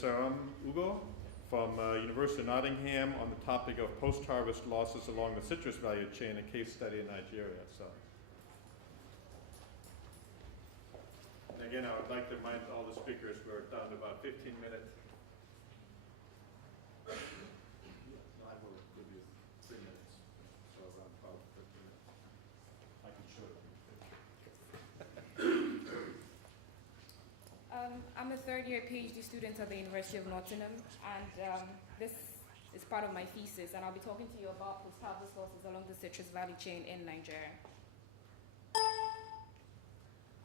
Sarem, Ugoh from University of Nottingham on the topic of post-harvest losses along the citrus value chain, a case study in Nigeria. So, and again, I would like to remind all the speakers we're down to about 15 minutes. I will give you 3 minutes, so around 12, 15 minutes. I can show it. I'm a third-year PhD student at the University of Nottingham, and this is part of my thesis, and I'll be talking to you about post-harvest losses along the citrus value chain in Nigeria.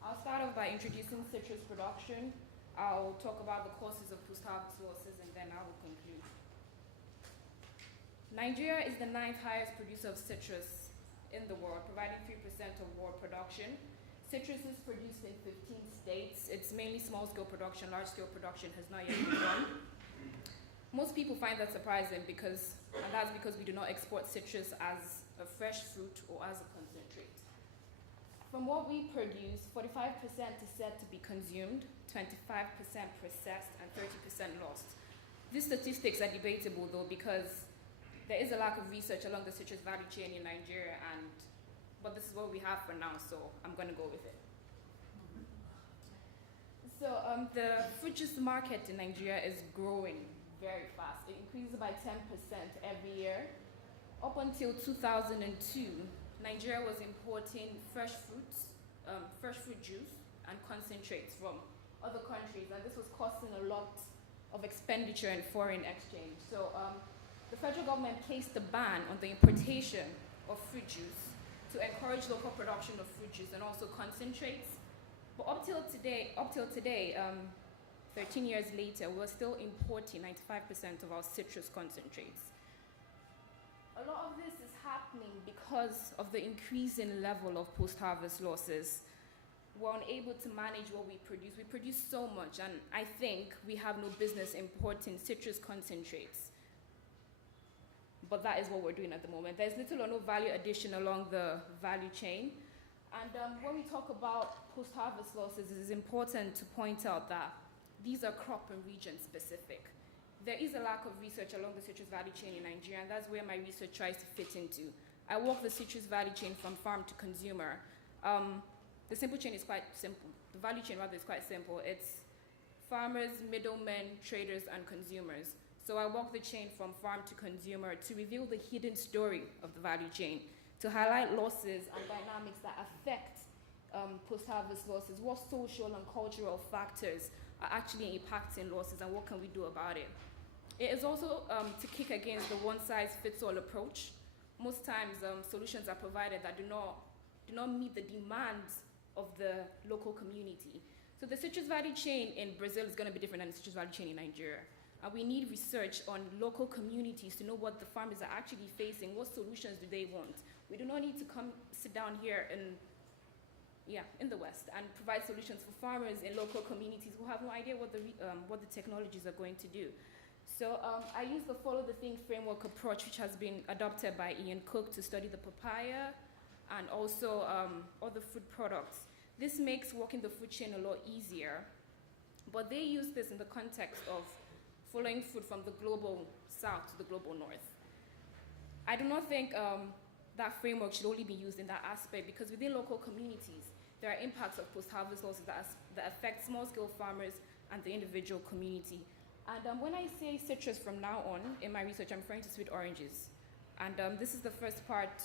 I'll start off by introducing citrus production. I'll talk about the causes of post-harvest losses, and then I will conclude. Nigeria is the 9th highest producer of citrus in the world, providing 3% of world production. Citrus is produced in 15 states. It's mainly small-scale production. Large-scale production has not yet been done. Most people find that surprising and that's because we do not export citrus as a fresh fruit or as a concentrate. From what we produce, 45% is said to be consumed, 25% processed, and 30% lost. These statistics are debatable, though, because there is a lack of research along the citrus value chain in Nigeria, but this is what we have for now, so I'm going to go with it. So the fruit juice market in Nigeria is growing very fast. It increases by 10% every year. Up until 2002, Nigeria was importing fresh fruit juice and concentrates from other countries, and this was costing a lot of expenditure in foreign exchange. So the federal government placed a ban on the importation of fruit juice to encourage local production of fruit juice and also concentrates. But up till today, 13 years later, we're still importing 95% of our citrus concentrates. A lot of this is happening because of the increasing level of post-harvest losses. We're unable to manage what we produce. We produce so much, and I think we have no business importing citrus concentrates. But that is what we're doing at the moment. There's little or no value addition along the value chain. And when we talk about post-harvest losses, it is important to point out that these are crop and region specific. There is a lack of research along the citrus value chain in Nigeria, and that's where my research tries to fit into. I walk the citrus value chain from farm to consumer. The simple chain is quite simple. The value chain, rather, is quite simple. It's farmers, middlemen, traders, and consumers. So I walk the chain from farm to consumer to reveal the hidden story of the value chain, to highlight losses and dynamics that affect post-harvest losses, what social and cultural factors are actually impacting losses, and what can we do about it. It is also to kick against the one-size-fits-all approach. Most times solutions are provided that do not meet the demands of the local community. So the citrus value chain in Brazil is going to be different than the citrus value chain in Nigeria. And we need research on local communities to know what the farmers are actually facing, what solutions do they want. We do not need to come sit down here in the West and provide solutions for farmers in local communities who have no idea what the technologies are going to do. So I use the Follow the Thing framework approach, which has been adopted by Ian Cook to study the papaya and also other food products. This makes walking the food chain a lot easier, but they use this in the context of following food from the global south to the global north. I do not think that framework should only be used in that aspect, because within local communities, there are impacts of post-harvest losses that affect small-scale farmers and the individual community. And when I say citrus from now on, in my research, I'm referring to sweet oranges. And this is the first part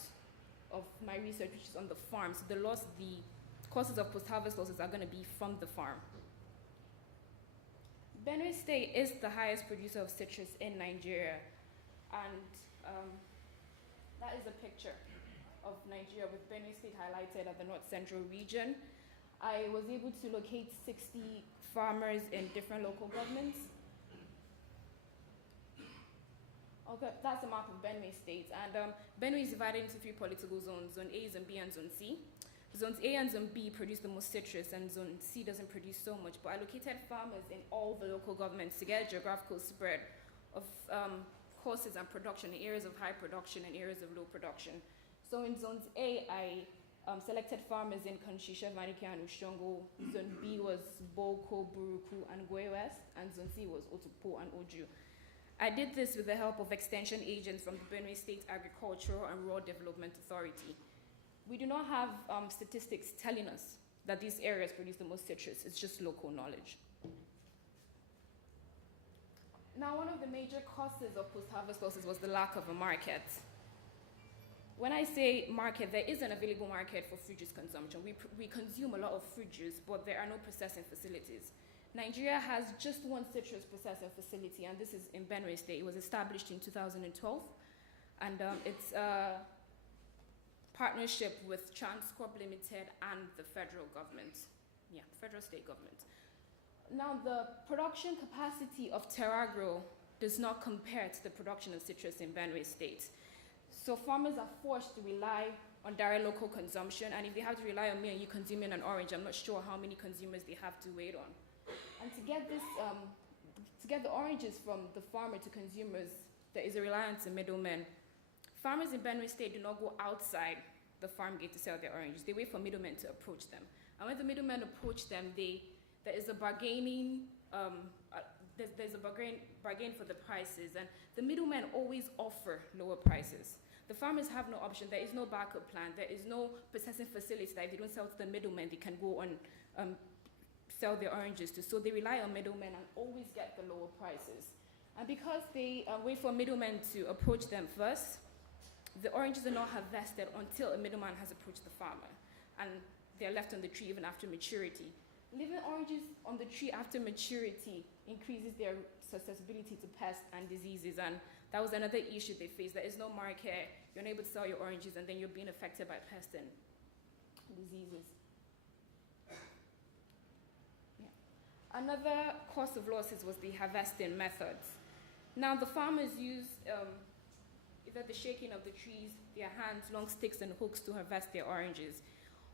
of my research, which is on the farm. So the causes of post-harvest losses are going to be from the farm. Benue State is the highest producer of citrus in Nigeria, and that is a picture of Nigeria with Benue State highlighted at the North Central region. I was able to locate 60 farmers in different local governments. Okay, that's a map of Benue State, and Benue is divided into 3 political zones: Zone A, Zone B, and Zone C. Zones A and Zone B produce the most citrus, and Zone C doesn't produce so much, but I located farmers in all the local governments to get a geographical spread of courses and production in areas of high production and areas of low production. So in Zones A, I Selected farmers in Kanshisha, Vanika, and Ushongo. Zone B was Boko, Buruku, and Goewest, and Zone C was Otupo and Oju. I did this with the help of extension agents from the Benue State Agricultural and Rural Development Authority. We do not have statistics telling us that these areas produce the most citrus. It's just local knowledge. Now, one of the major causes of post-harvest losses was the lack of a market. When I say market, there is an available market for fruit juice consumption. We consume a lot of fruit juice, but there are no processing facilities. Nigeria has just one citrus processing facility, and this is in Benue State. It was established in 2012, and it's a partnership with Transcorp Limited and the federal government. Yeah, federal state government. Now, the production capacity of Teragro does not compare to the production of citrus in Benue State. So farmers are forced to rely on direct local consumption, and if they have to rely on me and you consuming an orange, I'm not sure how many consumers they have to wait on. And to get this, to get the oranges from the farmer to consumers, there is a reliance on middlemen. Farmers in Benue State do not go outside the farm gate to sell their oranges. They wait for middlemen to approach them. And when the middlemen approach them, there is a bargaining, there's a bargain for the prices, and the middlemen always offer lower prices. The farmers have no option. There is no backup plan. There is no processing facility that if they don't sell to the middlemen, they can go and sell their oranges to. So they rely on middlemen and always get the lower prices. And because they wait for middlemen to approach them first, the oranges are not harvested until a middleman has approached the farmer, and they're left on the tree even after maturity. Leaving oranges on the tree after maturity increases their susceptibility to pests and diseases, and that was another issue they faced. There is no market, you're unable to sell your oranges, and then you're being affected by pests and diseases. Yeah. Another cause of losses was the harvesting methods. Now, the farmers use either the shaking of the trees, their hands, long sticks, and hooks to harvest their oranges.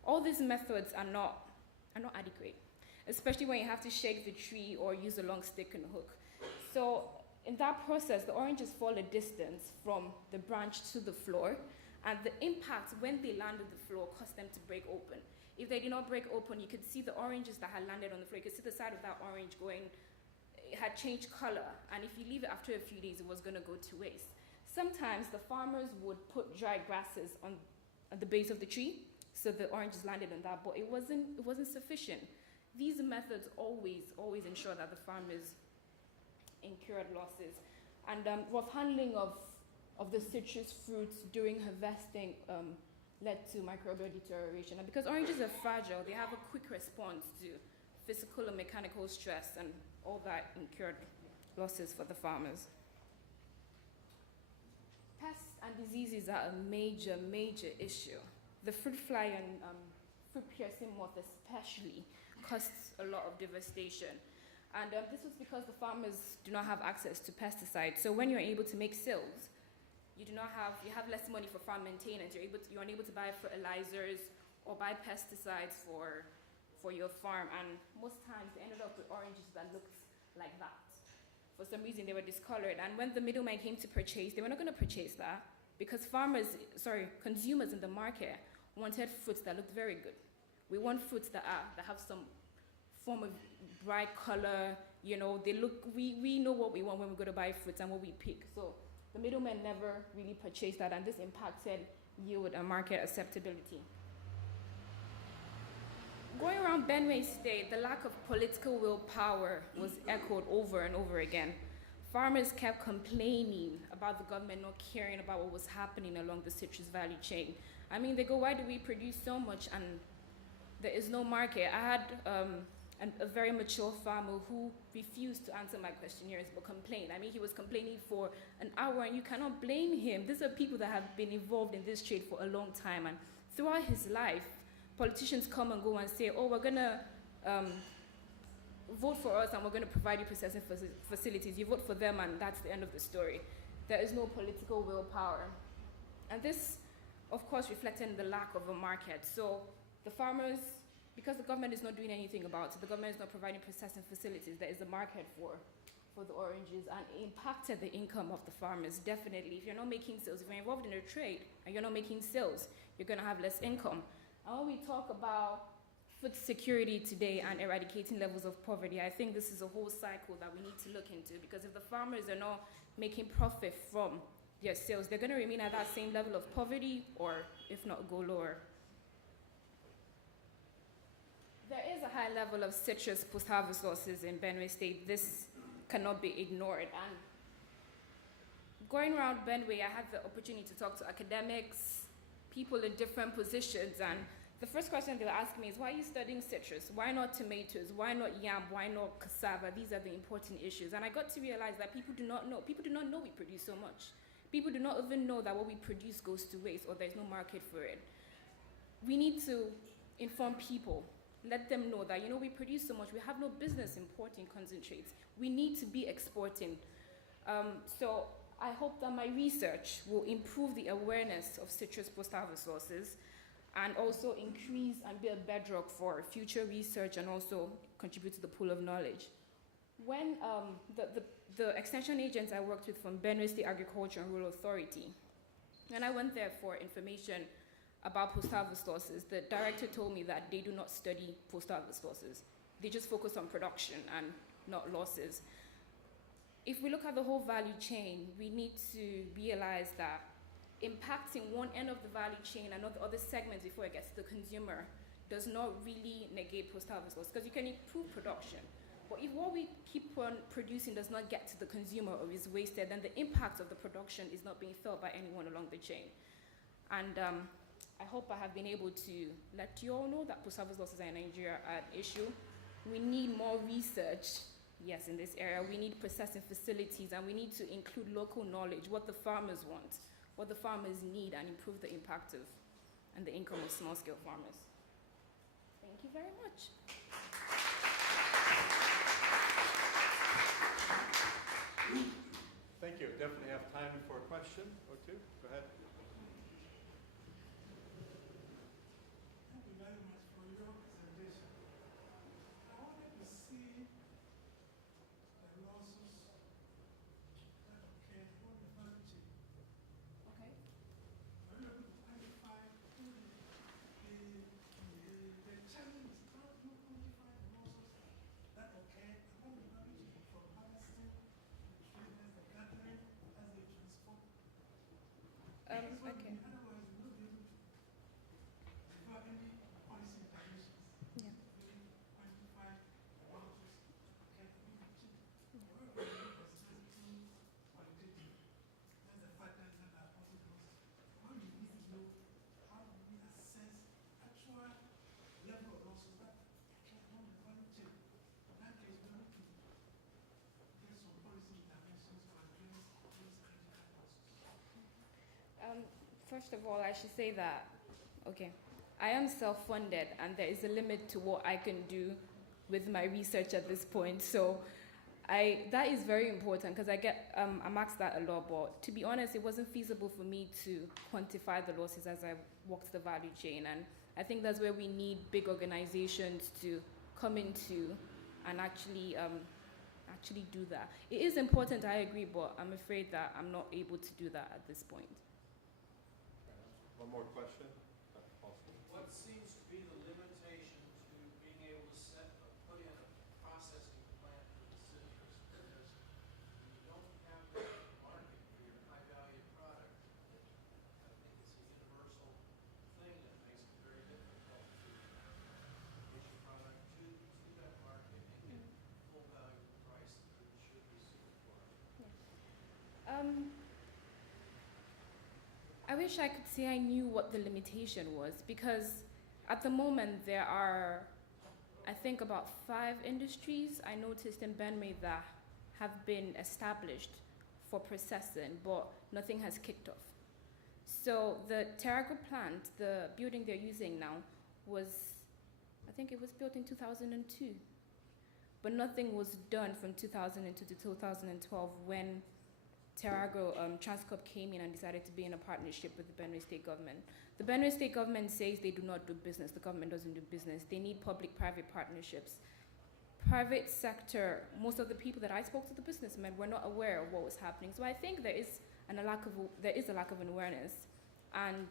All these methods are not adequate, especially when you have to shake the tree or use a long stick and hook. So in that process, the oranges fall a distance from the branch to the floor, and the impact when they land on the floor caused them to break open. If they did not break open, you could see the oranges that had landed on the floor. You could see the side of that orange it had changed color, and if you leave it after a few days, it was gonna go to waste. Sometimes the farmers would put dry grasses on the base of the tree, so the oranges landed on that, but it wasn't sufficient. These methods always ensure that the farmers incurred losses. And rough handling of the citrus fruits during harvesting led to microbial deterioration. And because oranges are fragile, they have a quick response to physical and mechanical stress, and all that incurred losses for the farmers. Pests and diseases are a major issue. The fruit fly and fruit piercing moth especially causes a lot of devastation. And this was because the farmers do not have access to pesticides. So when you're able to make sales, you have less money for farm maintenance. You're unable to buy fertilizers or buy pesticides for your farm. And most times they ended up with oranges that looked like that. For some reason they were discolored. And when the middleman came to purchase, they were not going to purchase that because consumers in the market wanted fruits that looked very good. We want fruits that have some form of bright color, we know what we want when we go to buy fruits and what we pick. So the middlemen never really purchased that, and this impacted yield and market acceptability. Going around Benue State, the lack of political willpower was echoed over and over again. Farmers kept complaining about the government not caring about what was happening along the citrus value chain. I mean, they go, why do we produce so much and there is no market? I had a very mature farmer who refused to answer my questionnaires but complained. I mean, he was complaining for an hour, and you cannot blame him. These are people that have been involved in this trade for a long time, and throughout his life, politicians come and go and say, oh, we're gonna vote for us and we're gonna provide you processing facilities. You vote for them and that's the end of the story. There is no political willpower. And this, of course, reflected in the lack of a market. So the farmers, because the government is not doing anything about it, the government is not providing processing facilities, there is a market for the oranges, and it impacted the income of the farmers, definitely. If you're not making sales, if you're involved in a trade and you're not making sales, you're gonna have less income. And when we talk about food security today and eradicating levels of poverty, I think this is a whole cycle that we need to look into, because if the farmers are not making profit from their sales, they're going to remain at that same level of poverty, or if not, go lower. There is a high level of citrus post-harvest losses in Benue State. This cannot be ignored. And going around Benue, I had the opportunity to talk to academics, people in different positions, and the first question they'll ask me is, why are you studying citrus? Why not tomatoes? Why not yam? Why not cassava? These are the important issues. And I got to realize that people do not know. People do not know we produce so much. People do not even know that what we produce goes to waste, or there's no market for it. We need to inform people, let them know that, we produce so much, we have no business importing concentrates. We need to be exporting. So I hope that my research will improve the awareness of citrus post-harvest losses, and also increase and be a bedrock for future research, and also contribute to the pool of knowledge. When the extension agents I worked with from Benue State Agriculture and Rural Authority, when I went there for information about post-harvest losses, the director told me that they do not study post-harvest losses. They just focus on production and not losses. If we look at the whole value chain, we need to realize that impacting one end of the value chain and not the other segments before it gets to the consumer does not really negate post-harvest loss, because you can improve production. But if what we keep on producing does not get to the consumer or is wasted, then the impact of the production is not being felt by anyone along the chain. And I hope I have been able to let you all know that post-harvest losses in Nigeria are an issue. We need more research, yes, in this area. We need processing facilities, and we need to include local knowledge, what the farmers want, what the farmers need, and improve the impact of and the income of small-scale farmers. Thank you very much. Thank you. Definitely have time for a question or two. Go ahead. Thank you very much for your presentation. I wanted to see the losses that occurred on the value chain. Okay. Are you able to quantify the challenges? How do you quantify the losses that occurred along the value chain, from harvesting, the treatment, the gathering, as they transport? Okay. Otherwise, we will not be able to develop any policy interventions. Yeah. Really quantify the losses that occurred along the chain. However, it's just too qualitative. That's the factors that are causing losses. What we need to know, how do we assess actual level of losses that occur along the value chain? In that case, we need to get some policy interventions to address those critical losses. First of all, I should say that, okay, I am self-funded, and there is a limit to what I can do with my research at this point. So that is very important, because I'm asked that a lot, but to be honest, it wasn't feasible for me to quantify the losses as I walked the value chain. And I think that's where we need big organizations to come into and actually do that. It is important, I agree, but I'm afraid that I'm not able to do that at this point. One more question. What seems to be the limitation to being able to put in a processing plant for the citrus? Because when you don't have the market for your high-value product, I think it's a universal thing that makes it very difficult to get your product to that market and get full value price that it should receive for it. I wish I could say I knew what the limitation was, because at the moment there are, I think, about 5 industries I noticed in Benue that have been established for processing, but nothing has kicked off. So the Tarago plant, the building they're using now, I think it was built in 2002, but nothing was done from 2002 to 2012 when Tarago Transcorp came in and decided to be in a partnership with the Benue State government. The Benue State government says they do not do business. The government doesn't do business. They need public-private partnerships. Private sector, most of the people that I spoke to, the businessmen, were not aware of what was happening. So I think there is a lack of awareness. And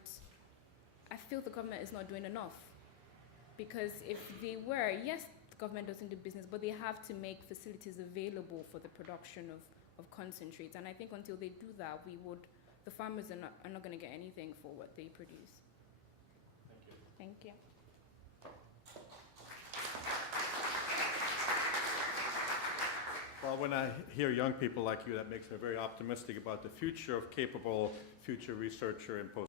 I feel the government is not doing enough. Because if they were, yes, the government doesn't do business, but they have to make facilities available for the production of concentrates. And I think until they do that, the farmers are not going to get anything for what they produce. Thank you. Thank you. Well, when I hear young people like you, that makes me very optimistic about the future of capable future researcher in post